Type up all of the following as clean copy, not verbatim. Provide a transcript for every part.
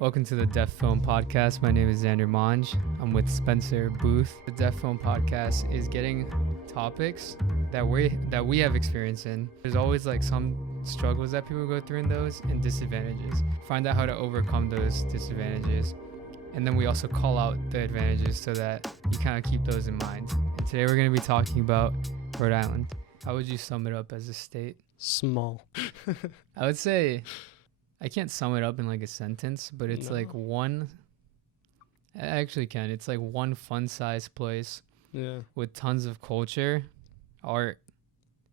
Welcome to the Deft Film podcast. My name is Xander. I'm with Spencer Booth. The Deft Film podcast is getting topics that we have experience in. There's always like some struggles that people go through in those and disadvantages. Find out how to overcome those disadvantages. And then we also call out the advantages so that you kind of keep those in mind. And today we're going to be talking about Rhode Island. How would you sum it up as a state? Small. I would say, I can't sum it up in like a sentence, but it's like one, I actually can. It's like one fun-sized place with tons of culture, art,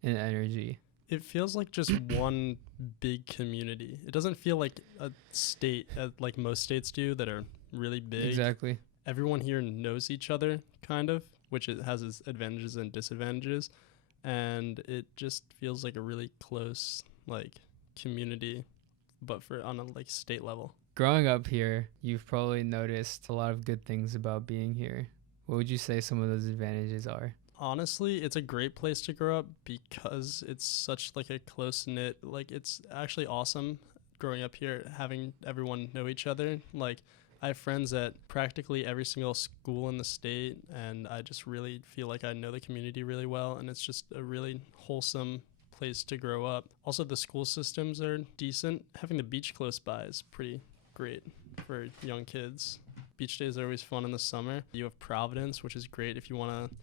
and energy. It feels like just one big community. It doesn't feel like a state like most states do that are really big. Exactly. Everyone here knows each other, kind of, which it has its advantages and disadvantages. And it just feels like a really close like community, but on a like state level. Growing up here, you've probably noticed a lot of good things about being here. What would you say some of those advantages are? Honestly, it's a great place to grow up because it's such like a close-knit, like it's actually awesome growing up here, having everyone know each other. Like I have friends at practically every single school in the state, and I just really feel like I know the community really well, and it's just a really wholesome place to grow up. Also, the school systems are decent. Having the beach close by is pretty great for young kids. Beach days are always fun in the summer. You have Providence, which is great if you want to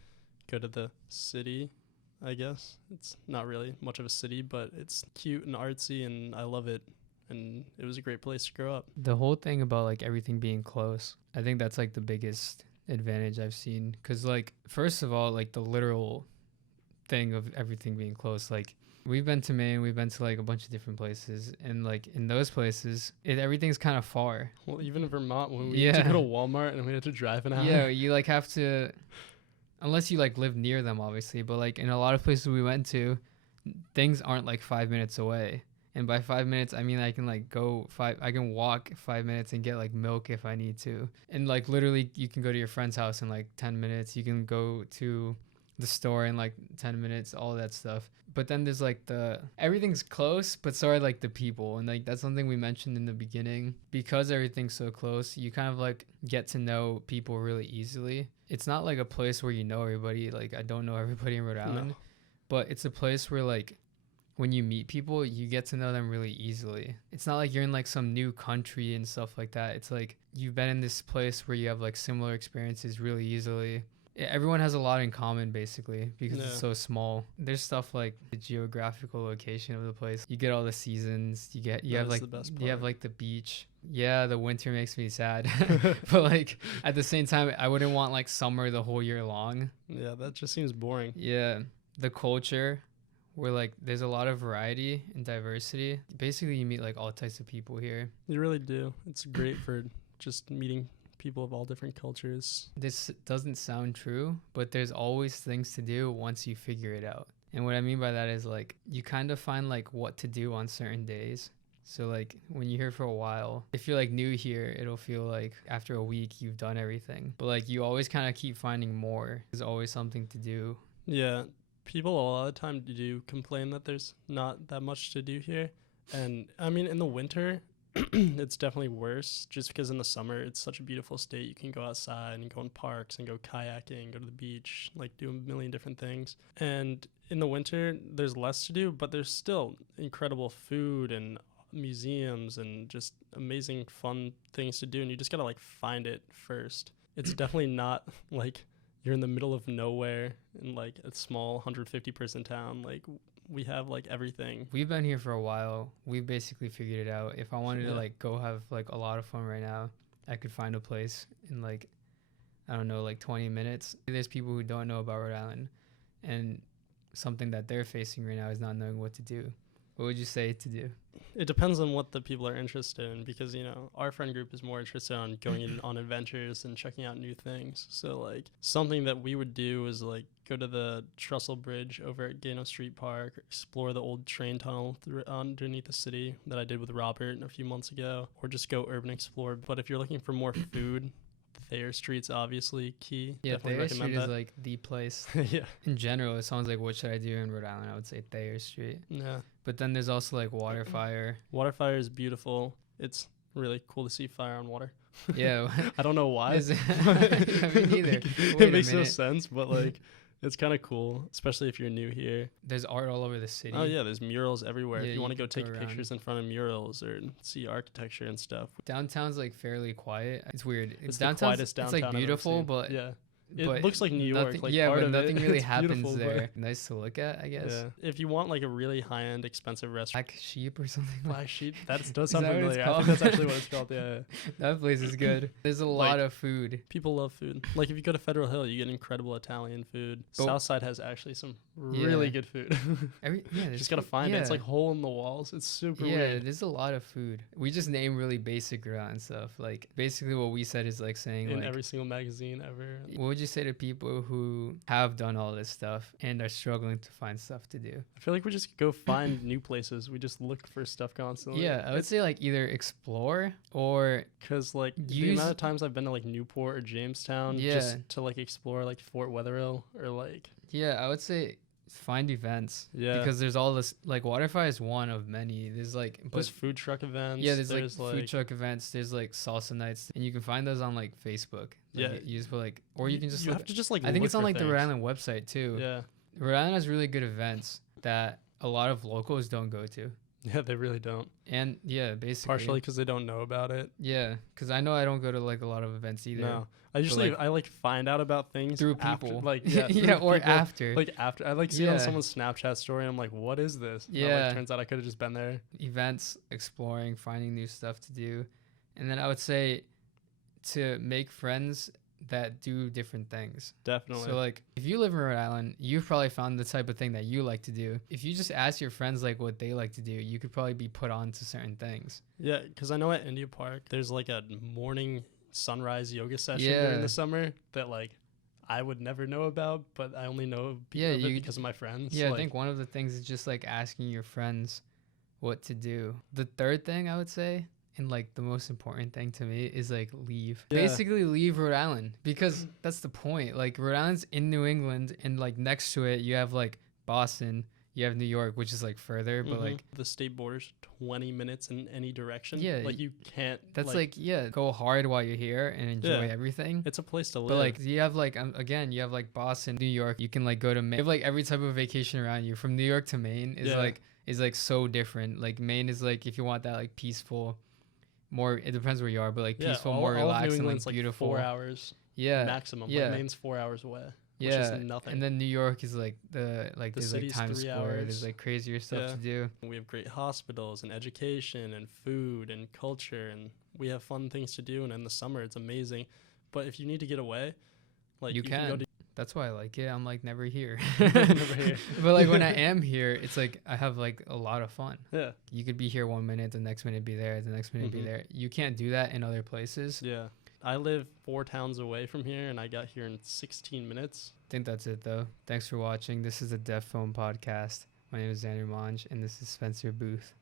go to the city, I guess. It's not really much of a city, but it's cute and artsy, and I love it. And it was a great place to grow up. The whole thing about like everything being close, I think that's like the biggest advantage I've seen. Because like, first of all, like the literal thing of everything being close, like we've been to Maine, we've been to like a bunch of different places, and like in those places everything's kind of far. Well, even in Vermont, when we had to go to Walmart and we had to drive an hour. Yeah, you like have to, unless you like live near them obviously, but like in a lot of places we went to, things aren't like 5 minutes away. And by 5 minutes, I mean I can like I can walk 5 minutes and get like milk if I need to. And like literally you can go to your friend's house in like 10 minutes. You can go to the store in like 10 minutes, all that stuff. But then there's like everything's close, but so are like the people. And like that's something we mentioned in the beginning. Because everything's so close, you kind of like get to know people really easily. It's not like a place where you know everybody. Like I don't know everybody in Rhode Island, but it's a place where like when you meet people, you get to know them really easily. It's not like you're in like some new country and stuff like that. It's like you've been in this place where you have like similar experiences really easily. Everyone has a lot in common basically because it's so small. There's stuff like the geographical location of the place. You get all the seasons. You have like the beach. Yeah, the winter makes me sad. But like at the same time, I wouldn't want like summer the whole year long. Yeah, that just seems boring. Yeah, the culture, where like there's a lot of variety and diversity. Basically you meet like all types of people here. You really do. It's great for just meeting people of all different cultures. This doesn't sound true, but there's always things to do once you figure it out. And what I mean by that is like you kind of find like what to do on certain days. So like when you're here for a while, if you're like new here, it'll feel like after a week you've done everything. But like you always kind of keep finding more. There's always something to do. Yeah. People a lot of the time do complain that there's not that much to do here. And I mean, in the winter, it's definitely worse just because in the summer, it's such a beautiful state. You can go outside and go in parks and go kayaking, go to the beach, like do a million different things. And in the winter, there's less to do, but there's still incredible food and museums and just amazing fun things to do. And you just got to like find it first. It's definitely not like you're in the middle of nowhere in like a small 150 person town. Like we have like everything. We've been here for a while. We've basically figured it out. If I wanted to like go have like a lot of fun right now, I could find a place in like, I don't know, like 20 minutes. There's people who don't know about Rhode Island, and something that they're facing right now is not knowing what to do. What would you say to do? It depends on what the people are interested in because, you know, our friend group is more interested on going on adventures and checking out new things. So, like, something that we would do is, like, go to the Trestle Bridge over at Gano Street Park, explore the old train tunnel underneath the city that I did with Robert a few months ago, or just go urban explore. But if you're looking for more food, Thayer Street's obviously key. Yeah, Thayer Street is like the place. Yeah. In general, it sounds like what should I do in Rhode Island? I would say Thayer Street. Yeah. But then there's also like Waterfire. Waterfire is beautiful. It's really cool to see fire on water. Yeah. I don't know why. Me neither. It makes no sense, but like it's kind of cool, especially if you're new here. There's art all over the city. Oh yeah, there's murals everywhere. Yeah, if you want to you go can take go around. pictures in front of murals or see architecture and stuff. Downtown's like fairly quiet. It's weird. It's the Downtown's, quietest it's downtown like I've ever beautiful, seen. but yeah. It but looks like New York. nothing, Like yeah, part but of nothing it, really it's happens beautiful, there. Nice to look at, I guess. Yeah. If you want like a really high-end, expensive restaurant, Black Sheep or something. Black Sheep, that does Is sound that what it's familiar. I called? think that's actually what it's called. Yeah. That place is good. There's a Like- lot of food. People love food. Like if you go to Federal Hill, you get incredible Italian food. But- Southside has actually some really Yeah. good food. There's Just gotta food- find it. It's yeah. like hole in the walls. It's super Yeah, weird. there's a lot of food. We just name really basic Rhode Island stuff. Like basically what we said is like saying In like, every single magazine ever. what would you say to people who have done all this stuff and are struggling to find stuff to do? I feel like we just go find new places. We just look for stuff constantly. Yeah, I would say like either explore or Because like the Use- amount of times I've been to like Newport or Jamestown Yeah. just to like explore like Fort Wetherill or like I would say find events. yeah. Because there's all this like Waterfly is one of many. There's like There's food truck events. there's like food truck events. There's like salsa nights, and you can find those on like Facebook. Like, Yeah. you just put like, or you can just you look. have to just like. I think look it's on for like the Rhode things. Island website too. Yeah. Rhode Island has really good events that a lot of locals don't go to, Yeah, they really don't. and basically Partially because they don't know about it. Yeah, because I know I don't go to like a lot of events either. No, I usually like, I like find out about things through after, people. like yeah, yeah, through or people, after like after I like see it on Yeah. someone's Snapchat story. And I'm like, what is this? And it, Yeah. like, turns out I could have just been there. events, exploring, finding new stuff to do, and then I would say to make friends that do different things. Definitely. So like if you live in Rhode Island, you've probably found the type of thing that you like to do. If you just ask your friends like what they like to do, you could probably be put on to certain things. Yeah, because I know at India Park there's like a morning sunrise yoga session Yeah. during the summer that like I would never know about, but I only know Yeah, of it you- because of my friends. Yeah, like, I think one of the things is just like asking your friends what to do. The third thing I would say, and like the most important thing to me, is like leave. Yeah. Basically leave Rhode Island, because that's the point. Like Rhode Island's in New England, and like next to it you have like Boston, you have New York, which is like further, but mhm. like the state borders 20 minutes in any direction. Yeah, like you can't. that's like go hard while you're here and enjoy Yeah. everything. it's a place to live. But like you have like again, you have like Boston, New York. You can like go to Maine. You have like every type of vacation around you. From New York to Maine is Yeah. like so different. Like Maine is like if you want that like peaceful, more. It depends where you are, but like yeah, peaceful, all, more all of New relaxed, and England's like like beautiful. 4 hours Yeah, maximum. yeah. Like Maine's 4 hours away. yeah. Which is nothing. And then New York is like there's like city's Times 3 Square. There's hours. like crazier stuff Yeah. to do. We have great hospitals and education and food and culture, and we have fun things to do. And in the summer, it's amazing. But if you need to get away, like You go can. to That's why I like it. I'm like never here. Never here. But like when I am here, it's like I have like a lot of fun. yeah, You could be here 1 minute, the next minute be there, the next minute be Mhm. there. You can't do that in other places. yeah. I live 4 towns away from here, and I got here in 16 minutes. I think that's it though. Thanks for watching. This is the Deft Film podcast. My name is Xander Monge, and this is Spencer Booth.